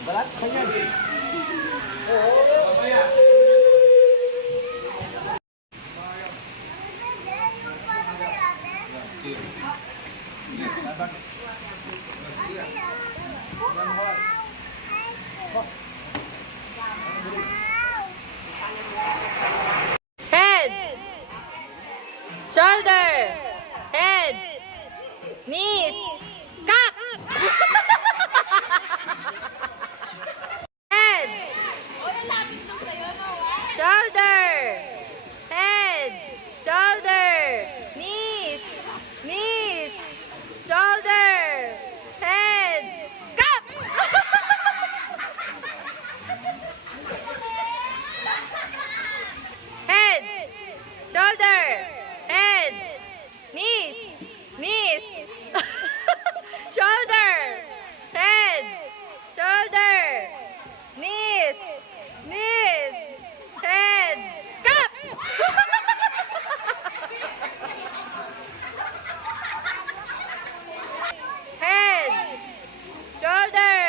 Balat? Kanya. Oo. Mamaya. Head, shoulder, head, knees, cup. Head, shoulder, head, shoulder, knees, knees, shoulder, head, cup. Head, shoulder, head, knees, knees, shoulder, head, shoulder, knees, knees, head, cup. Head, shoulder,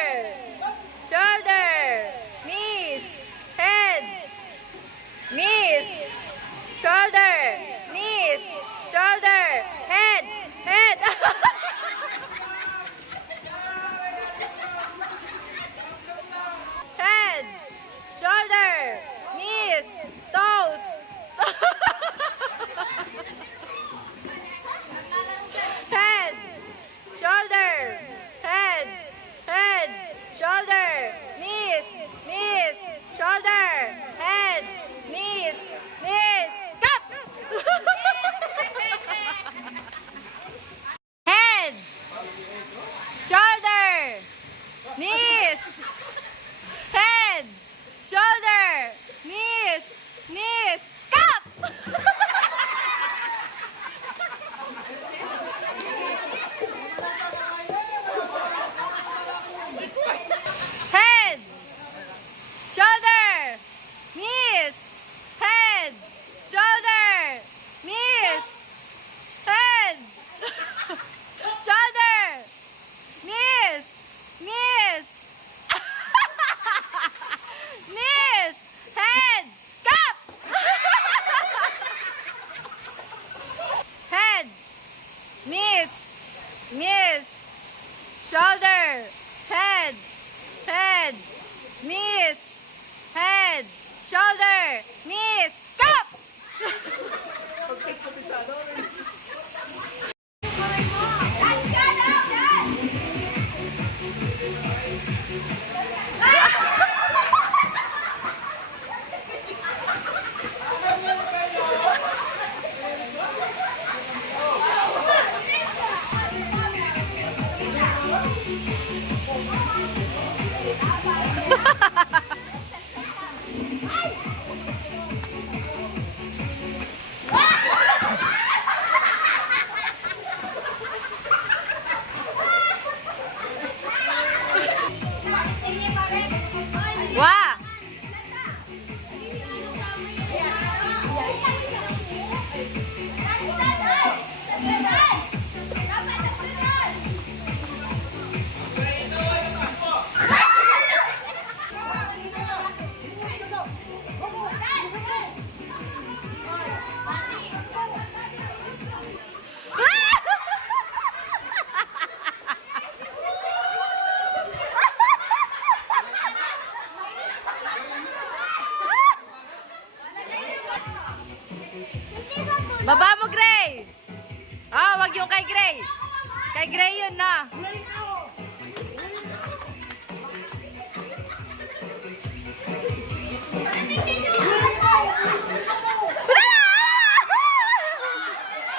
shoulder, knees, head, knees, shoulder, knees, shoulder, head, head. Head, shoulder, knees, toes. Head, shoulder, head, head, shoulder, knees, knees, shoulder, head, knees, knees, cup. Head, shoulder, knees, head, shoulder, knees, knees, cup. Head, shoulder, knees, head, shoulder, knees, head, shoulder, knees, knees, knees, head, cup. Head, knees, knees, shoulder, head, head, knees, head, shoulder, knees, cup. Wah. Baba mo, Gray! Ah, wag yung kay Gray. Kay Gray yun na.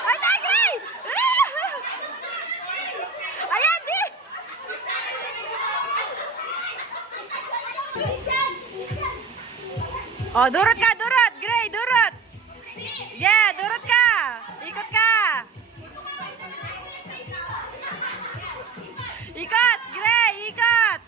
Ay, tay, Gray! Ayan, di! Oh, durot ka, durot. Gray, durot. Yeah, durot ka. Ikot ka. Ikot, Gray, ikot.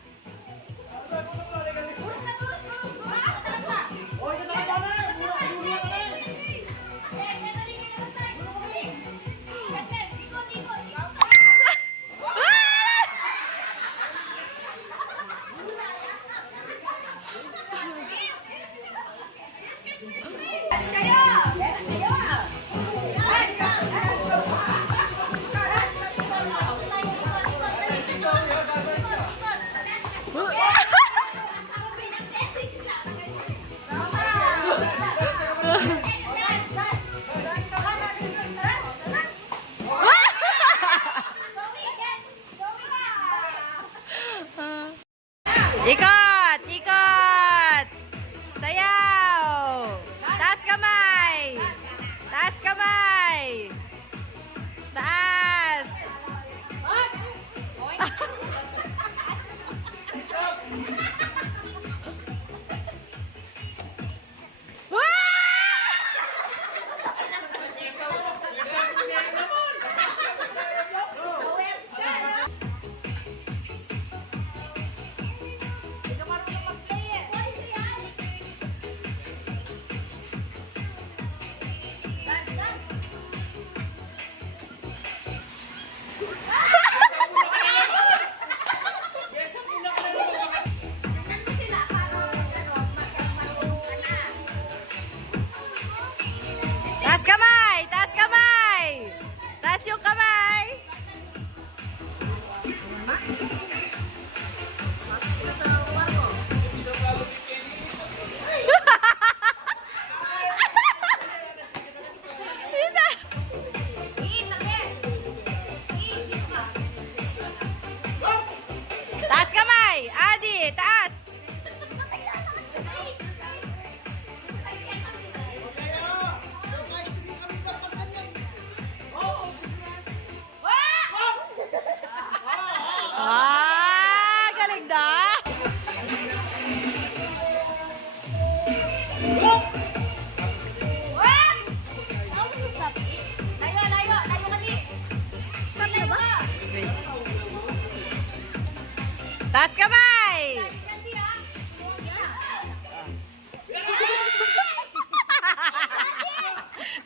Ikot! Ikot! Sayaw! Taas kamay! Taas kamay! Taas! Taas kamay! Taas kamay! Taas yung kamay! Taas kamay! Adi, taas! Ah, galing na! Taas kamay!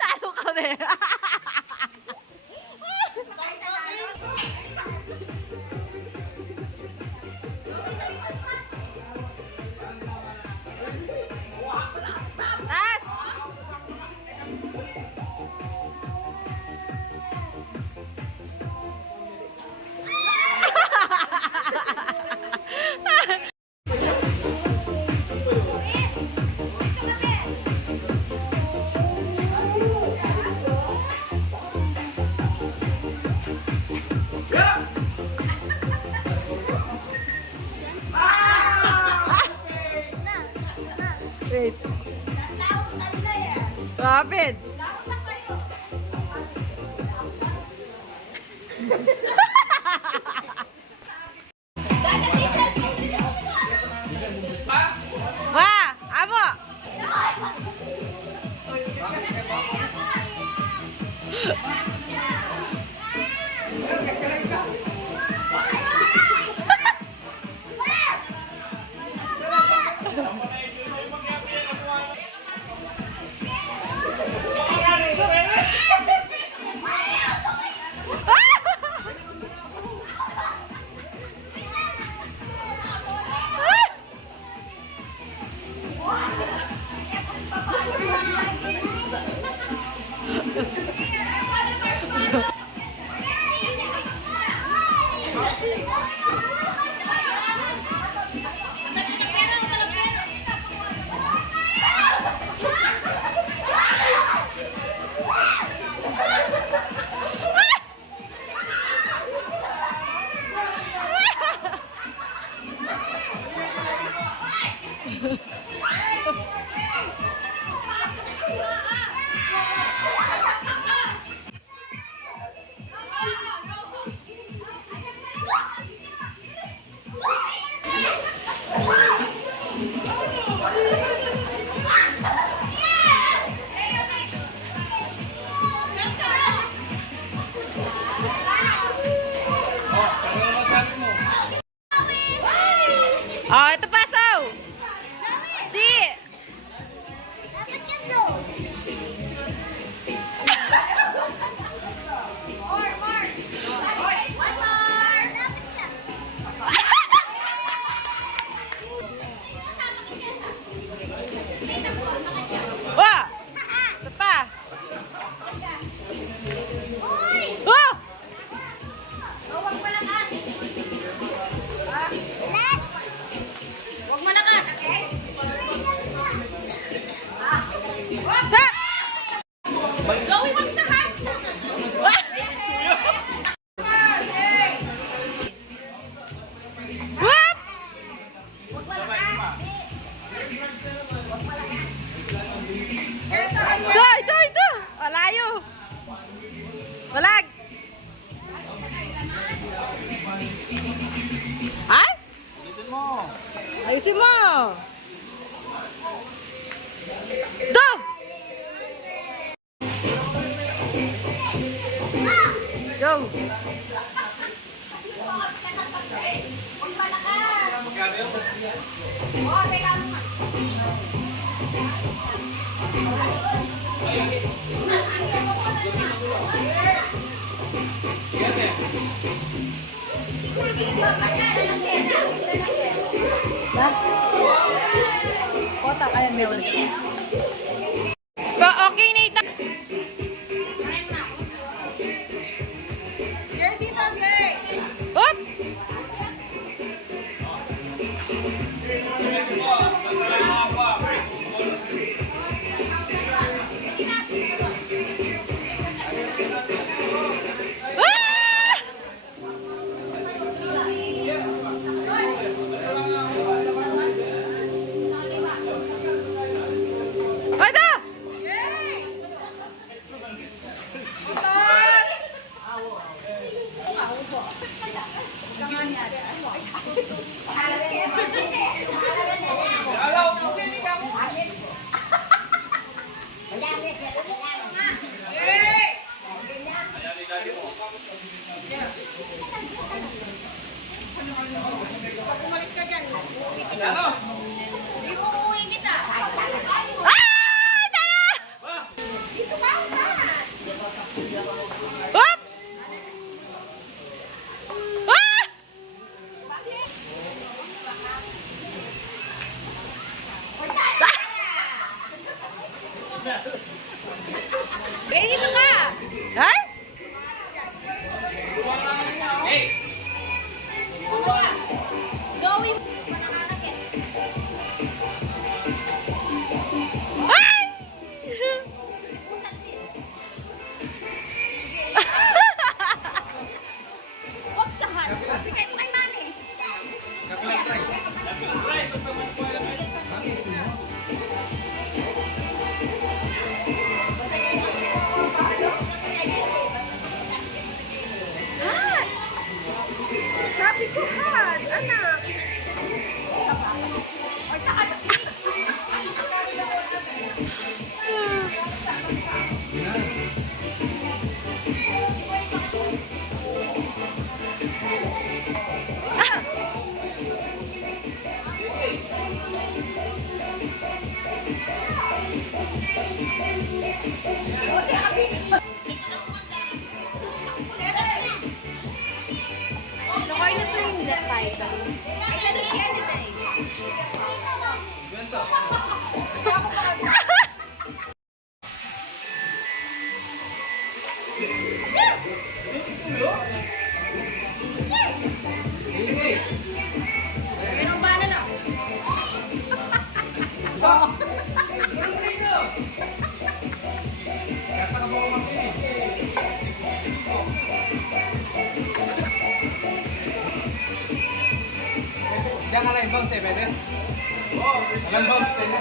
Talo kami! Taas! Wait. Rapid. Wah, amo. Oh, ito pa, so. Si. Wah! Ito pa. Oh! Stop! Zoe, magsahan! Whoop! Ito. Alayo. Walag. Ay? Ulitin mo. Ayusin mo. Do! Go! Na? Kota, kaya meron. Okay, Nathan. Here, dito, Gay! Up! Ah! Ada! Yay! Utot! Yay! Pag umalis ka dyan, uuwi kita. Di uuwi kita. Ah! Tara! Dito ka, Up! Ah! Gay, dito ka! Ay? Zoe! Ay! Buksahan! Sige, mo kay Mami. Hot! Sabi ko hot, anak. Ay, Nakay na ito yung title. Ay, ano yan ito eh? Meron ba na? Diyan ka lang yung bounce eh, pwede? Walang bounce, pwede?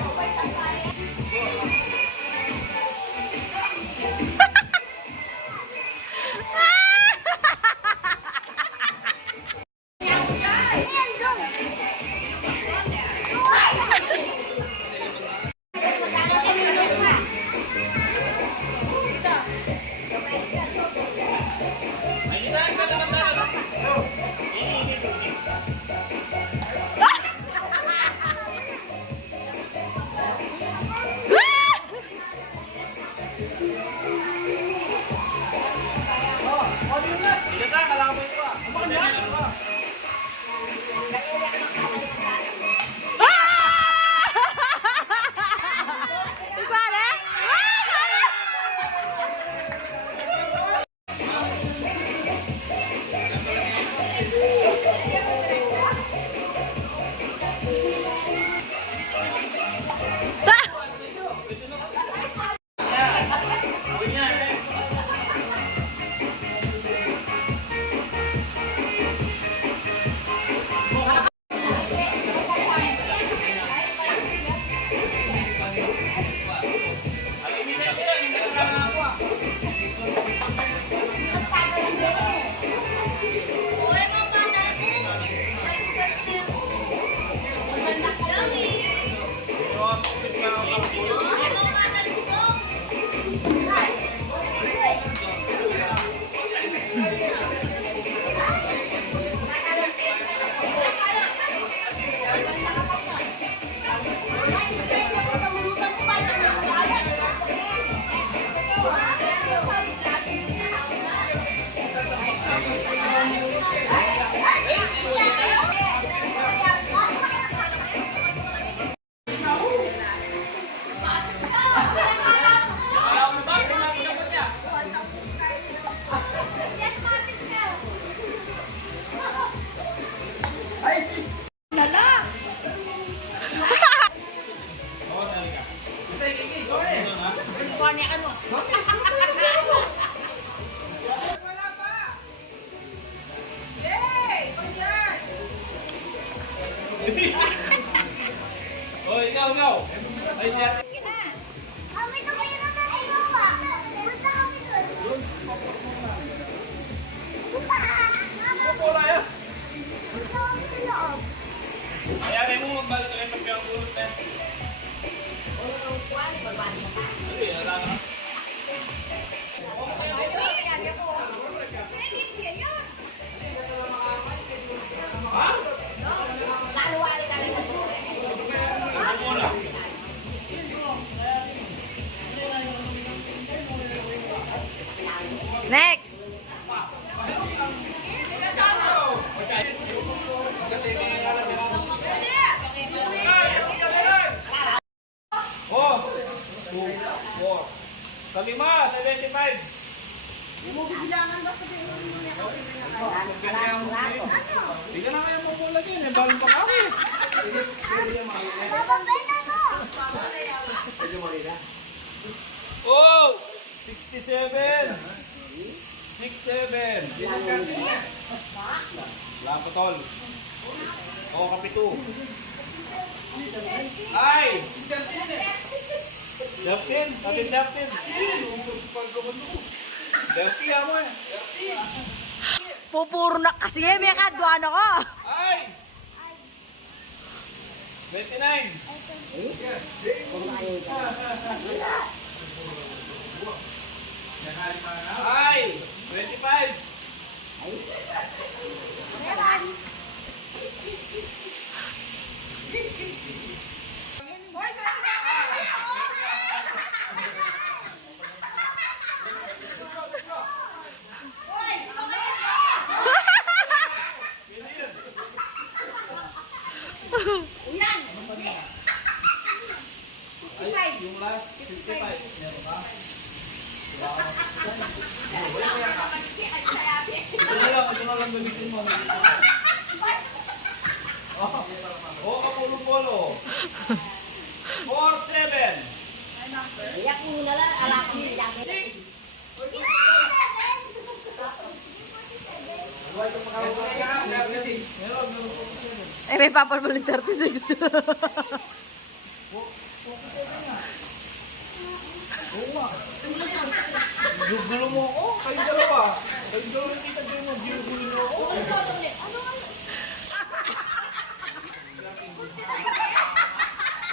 Oh, ikaw. Ay, siya. Kami na kayo na tayo. Punta kami doon. Wala yan. Punta kami sa loob. Ayarin mo magbalik kayo ng piyang gulot na yan. Ay, wala na. Ano na? Next. Oh! 2, 4. Kalima, 75. Hindi ka na kaya mapula din. Eh, balang pa kami. Bababenan mo. Oh! 67. 67. Wala pa, tol. Oo, kapito. Ay! 13. Kapit 13. 30 ako eh. Pupuro na kasi may kadwan ako. Ay! 29. Ay! 25. Ay, yung last 55. Meron ka? Ito na lang gamitin mo. Oo, kapulo-pulo. 4-7. Iyak mo na lang. Alaki. 6. Eh, may papalbalin 36. Gulo mo ako? Kayong dalawa. Kayong dalawa yung tita Jay mo. Gulo mo ako.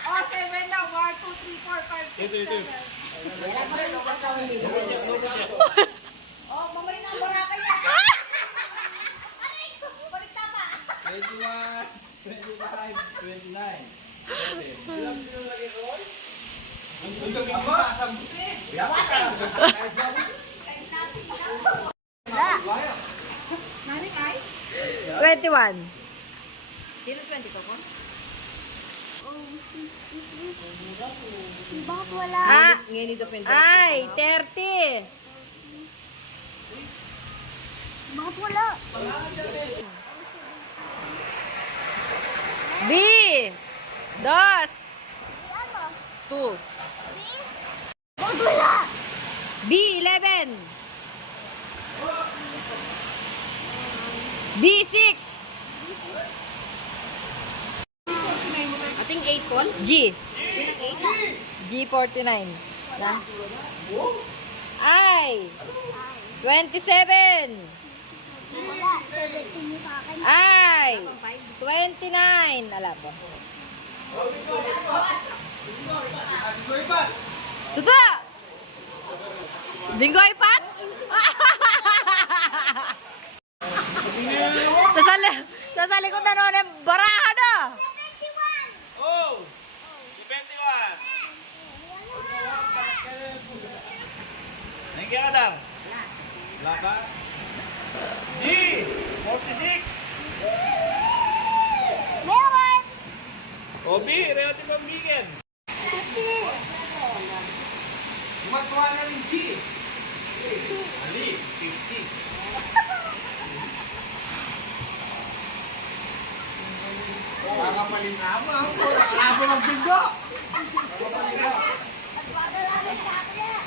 Oh, 7 na. 1, 2, 3, 4, 5, 6, Ito. Oh, mamay na mo na kaya. Aray ko, balik tama. 21, 25, 29. Ilang kilo lagi ko? Ang gulo mo sa buti. Yapak ka. Naning ay? 21. Dito 20 ko ko? Bakit wala? Ah, ay, 30. Bakit wala? B. Dos. Ano? 2. Bakit wala? B. 11. B. 6. Ating 8 Paul? G. G. 49. Na? I. 27. Wala. 17 mo sa akin. I. 29. Alam po. Tuta! Bingo ipat? Sasali ko na noon ang baraha na. Wala ba? G! 46! Meron! Obi, reote pambigan. Gumagawa na ng G. Ali, 50. Kakapalin na ako. Kalabo ng bigo. Kakapalin na.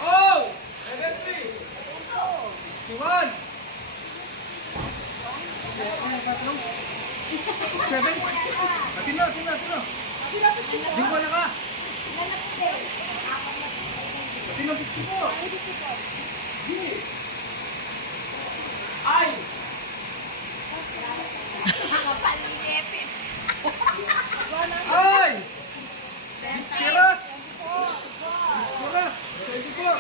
Oh! 73! 61! 7? Tino. Linggo na ka. Tino, 50 po. G. I. Ay! Disperas! 24!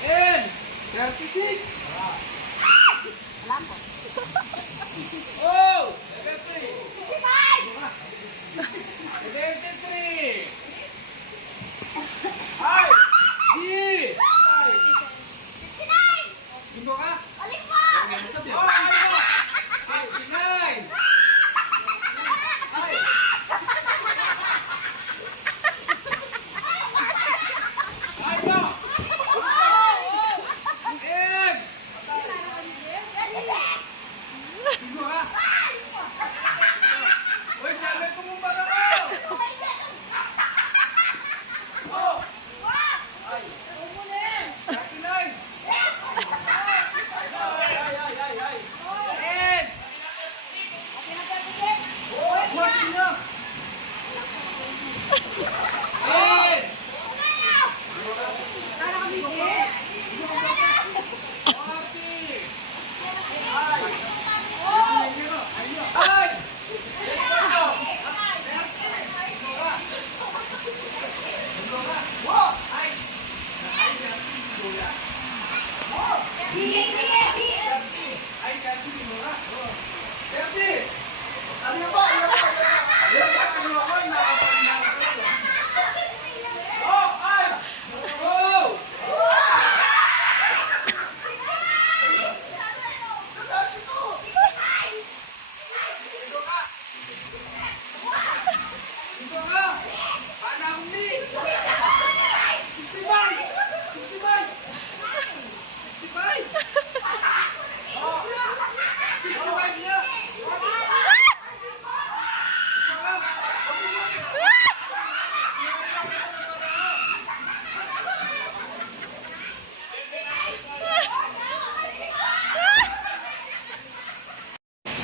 N! 36! Oh! 73! 73! Ay! G! Linggo ka? Oh, ay mo! 59! Ay! Ay mo! M! Linggo ka? Uy, sabi ko mong barao! Oh! Ay! 39! N! Buhat niyo! N! Buhati! Ay! Ay! Ay, ganti mo na. Ganti! Ano ba? Ano ako? Oh! Ay! Oh! Ito ka! Ito ka! Anak ni! 65! 65! 65! Oh! 65 niya!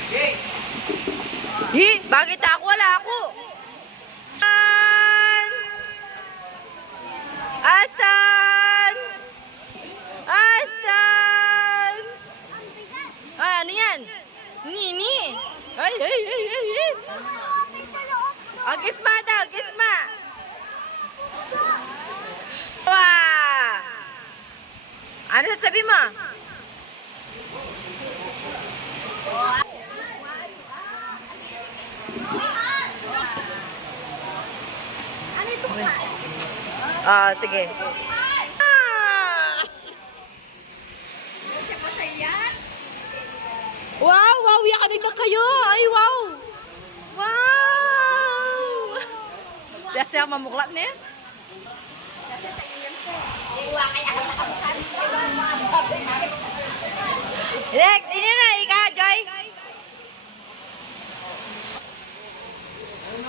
Okay! Hi, bakit ako? Wala ako. Astan! Astan! Ah, ano yan? Nini! Ay! Ang gisma daw, gisma! Wow! Ano sasabi mo? Ano ito class? Ah, sige. Ah! Siya masaya? Wow, yakanig na kayo. Ay, wow. Wow. Biasa yang mamuklat niya. Kasi sa iyo siya. Iwa kaya ka nakabukan. Next, ini na, ika, Joy.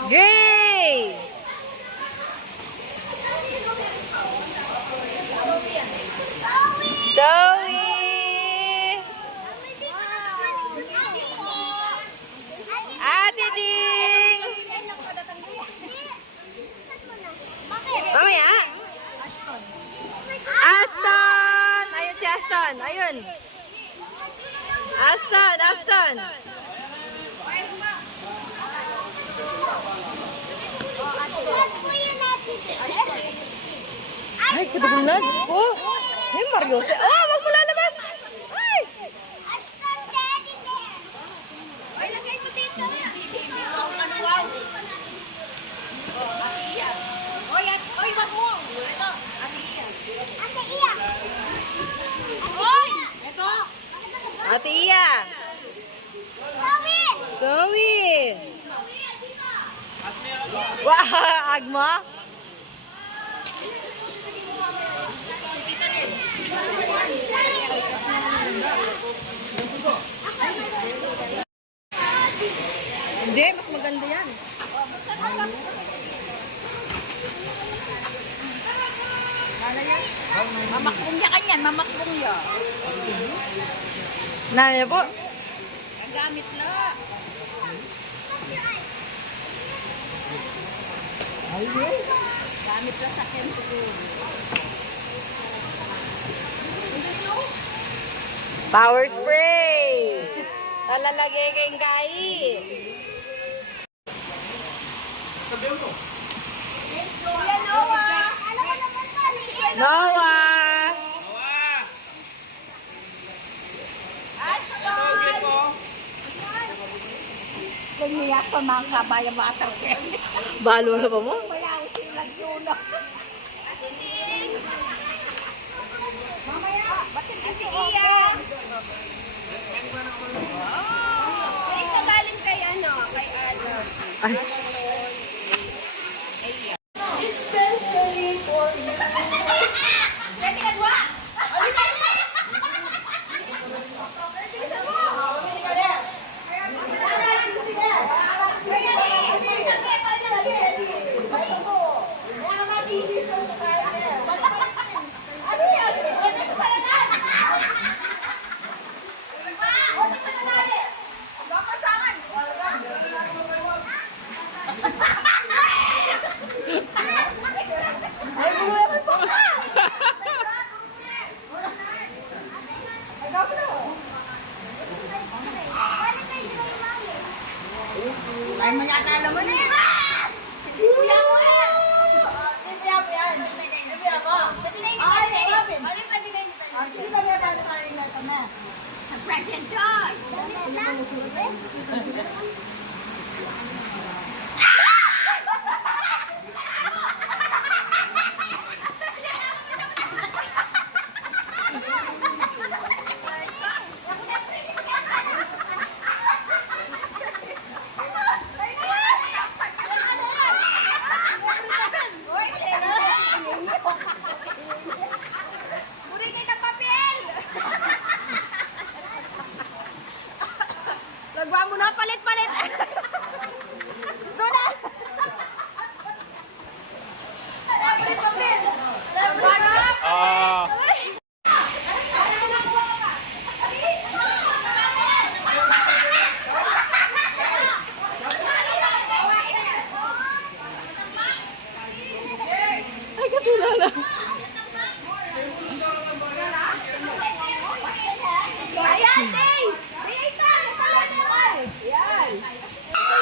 Gray. Zoe. Ate Ding. Mamaya. Aston. Ayun si Aston. Ayun. Aston. Ay, katagal na. Diyos ko. Ay, Mario. Oh, wag mo lalabas. Ay. Ay, lagay mo dito. Wow. Oy, wag mo. Ito, Ate Ian. Oy! Ito! Ate Iya. Zoe. Wah, Agma. Hindi, mas maganda yan. Mamakbong niya kanyan, mamakbong niya. Nanay po. Kagamit la. Gamit la sa ken siguro. Power spray. Talalagay kayong gai. Sabihin mo. Kuya Noah! Alam mo naman mali. Noah. Noah! Ashton! Lumiyak pa mga kabaya-batang ken. Balo na pa mo? Wala ko silang yun. Mamaya! Bakit ito iya? Kay kagaling kay ano? Kay Ada. Ay. Especially for you. Pwede ka dua! Pwede ka dua! Pwede ka dua! Ay, manyakala mo na eh! Kuya mo eh! Kuya mo yan! Kuya mo! Pwede na hindi pwede na hindi! Pwede na hindi pwede! Sige sabi na paano tayo na ito na? Sa present joy! Lagwa mo na, palit-palit! Gusto na! Palit papel! Lagwa na! Ay, katulala. Ayan, Tay! Ayan, Tay! Ayan!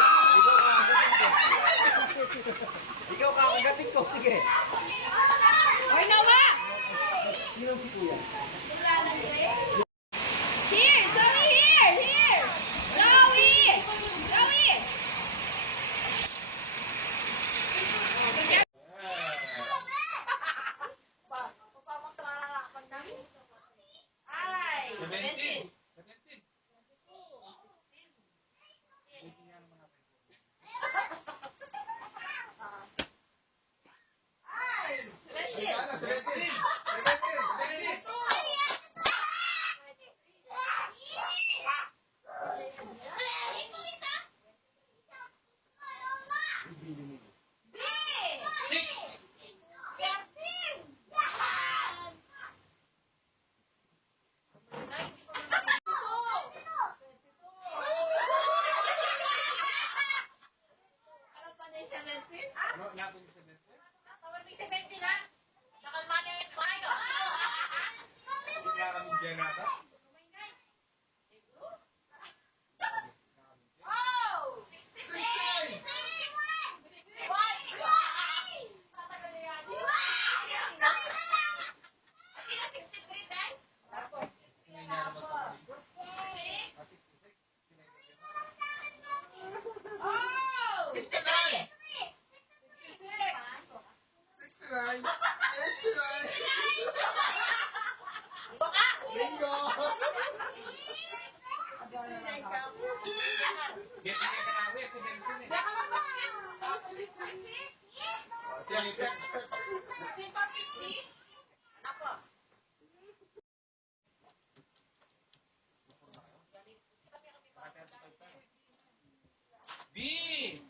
B.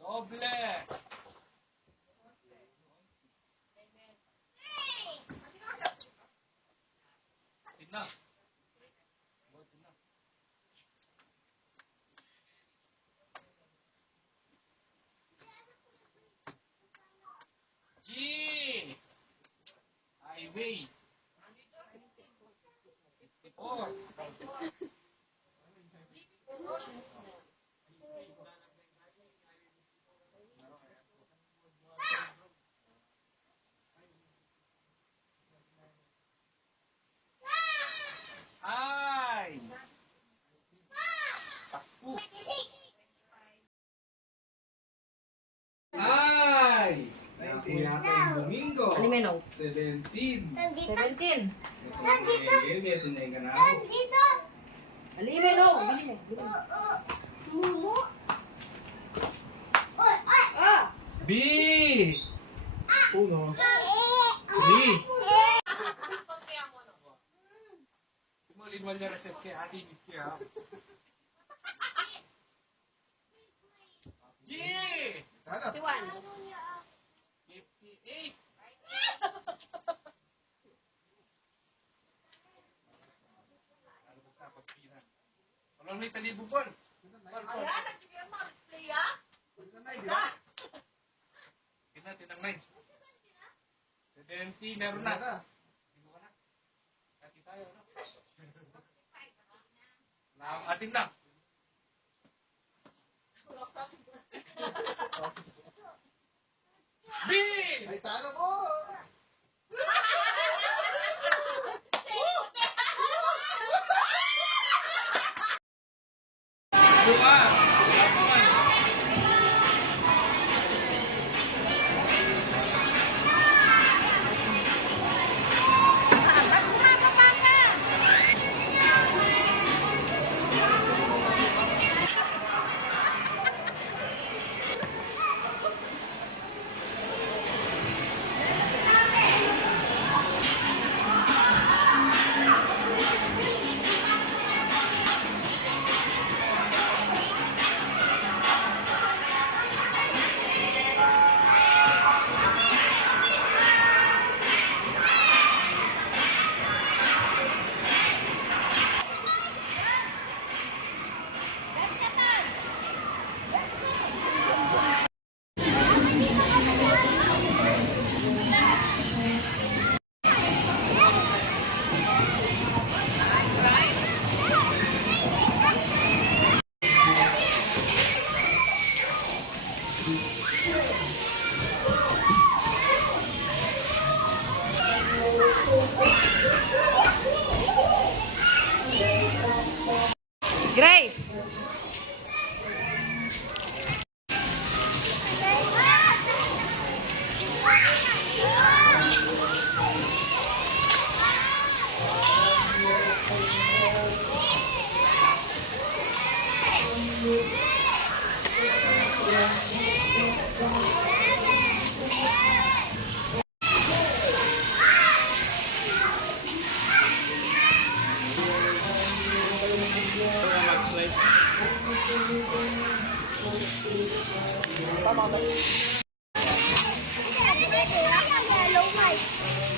Doble. Tina. G. Highway. 54. Ay. Pasko. Ay. Nakuya tayong Domingo. Ano menon? 17. 17. Ito na yung ganao. Ano yung menon? Mumu. Oy, oy. Ah! B. Uno. 3. Limol niya reset kay Ate Vicky ha. G. Ano? 58. Walang may talibubol. Tinang 9. 70, meron na. Kati tayo, no? Atin na. B! Ay, talo mo! Bunga! Lapungan! Ba't bumababa ka? Grace! Hello, Mike.